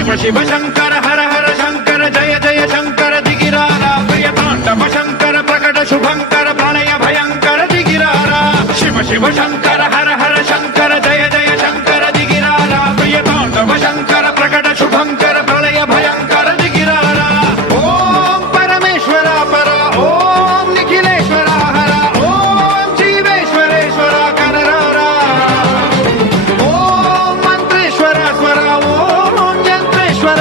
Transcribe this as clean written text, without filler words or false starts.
శివ శివ శంకర హర హర శంకర జయ జయ శంకర దిగిరారా ప్రియ తాండవ శంకర ప్రకట శుభంకర ప్రళయ భయంకర దిగిరారా శివ శివ శంకర హర హర శంకర జయ జయ శంకర దిగిరారా ప్రియ తాండవ శంకర ప్రకట శుభంకర ప్రళయ భయంకర దిగిరారా ఓం పరమేశ్వర పర ఓం నిఖిలేశ్వర హర ఓం జీవేశ్వరేశ్వర కరరారా ఓం మంత్రేశ్వర స్వర ఓం యంత్రేశ్వర